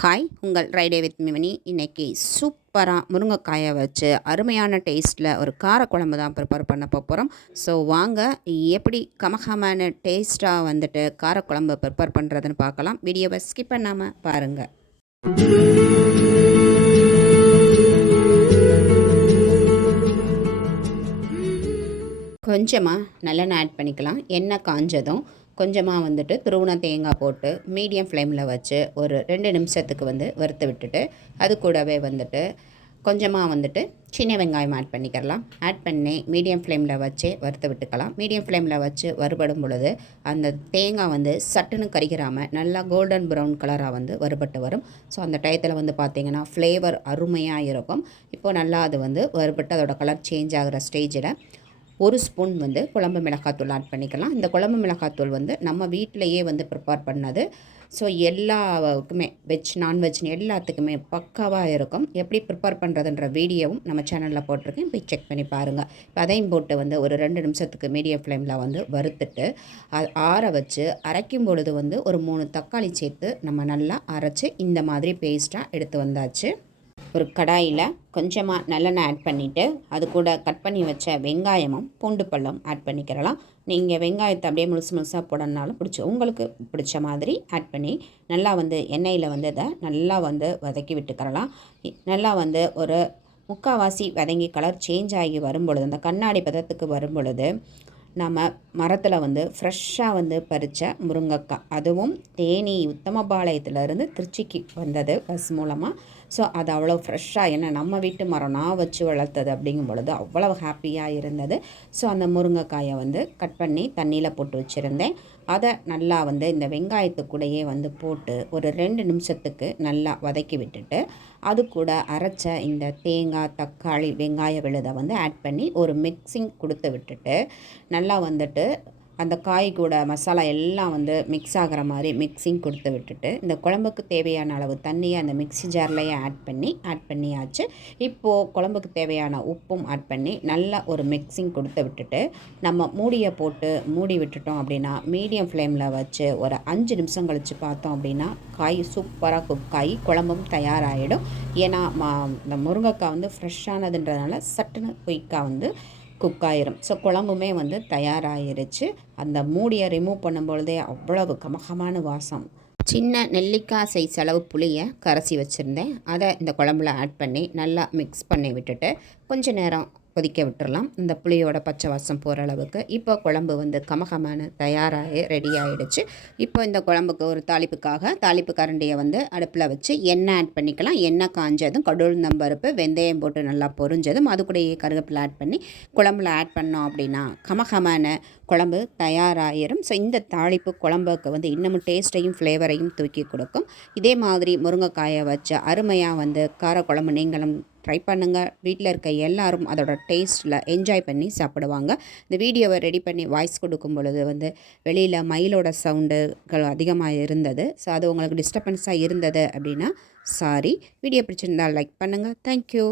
Hi, உங்கள் ரைடே with மிமனி. இன்றைக்கி சூப்பராக முருங்கைக்காயை வச்சு அருமையான டேஸ்ட்டில் ஒரு காரக்குழம்பு தான் ப்ரிப்பேர் பண்ண போகிறோம். ஸோ வாங்க எப்படி கமகமான டேஸ்ட்டாக வந்துட்டு காரக்குழம்பு ப்ரிப்பேர் பண்ணுறதுன்னு பார்க்கலாம். வீடியோவை ஸ்கிப் பண்ணாமல் பாருங்கள். கொஞ்சமாக நல்லெண்ணெய் ஆட் பண்ணிக்கலாம். எண்ணெய் காஞ்சதும் கொஞ்சமாக வந்துட்டு துருவன தேங்காய் போட்டு மீடியம் ஃப்ளேமில் வச்சு ஒரு 2 நிமிஷத்துக்கு வறுத்து விட்டுட்டு அது கூடவே வந்துட்டு கொஞ்சமாக வந்துட்டு சின்ன வெங்காயம் ஆட் பண்ணிக்கலாம். ஆட் பண்ணி மீடியம் ஃப்ளேமில் வச்சு வறுத்து விட்டுக்கலாம். மீடியம் ஃப்ளேமில் வச்சு வறுபடும் பொழுது அந்த தேங்காய் சட்டுன்னு கரிக்கிறாமல் நல்லா கோல்டன் ப்ரௌன் கலராக வறுபட்டு வரும். ஸோ அந்த டயத்தில் பார்த்திங்கன்னா ஃப்ளேவர் அருமையாக இருக்கும். இப்போது நல்லா அது வறுபட்டு அதோட கலர் சேஞ்ச் ஆகிற ஸ்டேஜில் 1 ஸ்பூன் குழம்பு மிளகாத்தூள் ஆட் பண்ணிக்கலாம். இந்த குழம்பு மிளகாத்தூள் நம்ம வீட்டிலையே ப்ரிப்பேர் பண்ணது. ஸோ எல்லாருக்குமே வெஜ் நான்வெஜ்னு எல்லாத்துக்குமே பக்காவாக இருக்கும். எப்படி ப்ரிப்பேர் பண்ணுறதுன்ற வீடியோவும் நம்ம சேனலில் போட்டிருக்கேன், போய் செக் பண்ணி பாருங்கள். இப்போ அதையும் போட்டு ஒரு 2 நிமிஷத்துக்கு மீடியம் ஃப்ளேமில் வறுத்துட்டு ஆற வச்சு அரைக்கும் பொழுது ஒரு 3 தக்காளி சேர்த்து நம்ம நல்லா அரைச்சி இந்த மாதிரி பேஸ்ட்டாக எடுத்து வந்தாச்சு. ஒரு கடாயில் கொஞ்சமாக நல்லெண்ணெய் ஆட் பண்ணிவிட்டு அது கூட கட் பண்ணி வச்ச வெங்காயமும் பூண்டு பழம் ஆட் பண்ணிக்கிறலாம். நீங்கள் வெங்காயத்தை அப்படியே முழுசாக போடனாலும் உங்களுக்கு பிடிச்ச மாதிரி ஆட் பண்ணி நல்லா எண்ணெயில் இதை நல்லா வதக்கி விட்டுக்கிறலாம். நல்லா ஒரு முக்கால்வாசி வதங்கி கலர் சேஞ்ச் ஆகி வரும்பொழுது அந்த கண்ணாடி பதத்துக்கு வரும்பொழுது நம்ம மரத்தில் ஃப்ரெஷ்ஷாக பறித்த முருங்கைக்காய், அதுவும் தேனி உத்தமபாளையத்துலேருந்து திருச்சிக்கு வந்தது பஸ் மூலமாக. ஸோ அது அவ்வளோ ஃப்ரெஷ்ஷாக, ஏன்னா நம்ம வீட்டு மரம் நான் வச்சு வளர்த்தது அப்படிங்கும் பொழுது அவ்வளோ ஹாப்பியாக இருந்தது. ஸோ அந்த முருங்கைக்காயை கட் பண்ணி தண்ணியில் போட்டு வச்சுருந்தேன். அதை நல்லா இந்த வெங்காயத்துக்கூடையே போட்டு ஒரு 2 நிமிஷத்துக்கு நல்லா வதக்கி விட்டுட்டு அது கூட அரைச்ச இந்த தேங்காய், தக்காளி, வெங்காய விழுதை ஆட் பண்ணி ஒரு மிக்சிங் கொடுத்து விட்டுட்டு நல்லா அந்த காய் கூட மசாலா எல்லாம் மிக்ஸ் ஆகிற மாதிரி மிக்சிங் கொடுத்து விட்டுட்டு இந்த குழம்புக்கு தேவையான அளவு தண்ணியை அந்த மிக்ஸி ஜார்லேயே ஆட் பண்ணியாச்சு. இப்போது குழம்புக்கு தேவையான உப்பும் ஆட் பண்ணி நல்லா ஒரு மிக்சிங் கொடுத்து விட்டுட்டு நம்ம மூடியை போட்டு மூடி விட்டுட்டோம் அப்படின்னா மீடியம் ஃப்ளேமில் வச்சு ஒரு 5 நிமிஷம் கழித்து பார்த்தோம் அப்படின்னா காய் சூப்பராக குக் ஆகி குழம்பும் தயாராகிடும். ஏன்னா இந்த முருங்கைக்காய் ஃப்ரெஷ்ஷானதுன்றதுனால சட்டுன்னு குயிக்காக குக் ஆயிரும். ஸோ குழம்புமே தயாராகிருச்சு. அந்த மூடியை ரிமூவ் பண்ணும்பொழுதே அவ்வளவு கமகமான வாசம். சின்ன நெல்லிக்காய் சைஸ் அளவு புளியை கரைச்சி வச்சுருந்தேன். அதை இந்த குழம்புல ஆட் பண்ணி நல்லா மிக்ஸ் பண்ணி விட்டுட்டு கொஞ்ச நேரம் கொதிக்க விட்டுறலாம், இந்த புளியோட பச்சை வாசம் போகிற அளவுக்கு. இப்போ குழம்பு கமகமான தயாராகி ரெடி ஆகிடுச்சு. இப்போ இந்த குழம்புக்கு ஒரு தாளிப்பு கரண்டியை அடுப்பில் வச்சு எண்ணெய் ஆட் பண்ணிக்கலாம். எண்ணெய் காஞ்சதும் கடுகுளுந்தம்பருப்பு, வெந்தயம் போட்டு நல்லா பொரிஞ்சதும் அது கூடயே கருவேப்பிலை ஆட் பண்ணி குழம்புல ஆட் பண்ணோம் அப்படின்னா கமகமான குழம்பு தயாராகிடும். ஸோ இந்த தாளிப்பு குழம்புக்கு இன்னமும் டேஸ்ட்டையும் ஃப்ளேவரையும் தூக்கி கொடுக்கும். இதே மாதிரி முருங்கைக்காயை வச்சு அருமையாக காரக்குழம்பு நீங்களும் ட்ரை பண்ணுங்கள். வீட்டில் இருக்க எல்லாரும் அதோட டேஸ்ட்டில் என்ஜாய் பண்ணி சாப்பிடுவாங்க. இந்த வீடியோவை ரெடி பண்ணி வாய்ஸ் கொடுக்கும் பொழுது வெளியில் மயிலோட சவுண்டுகள் அதிகமாக இருந்தது. ஸோ அது உங்களுக்கு டிஸ்டர்பன்ஸாக இருந்தது அப்படின்னா சாரி. வீடியோ பிடிச்சிருந்தால் லைக் பண்ணுங்கள். தேங்க்யூ.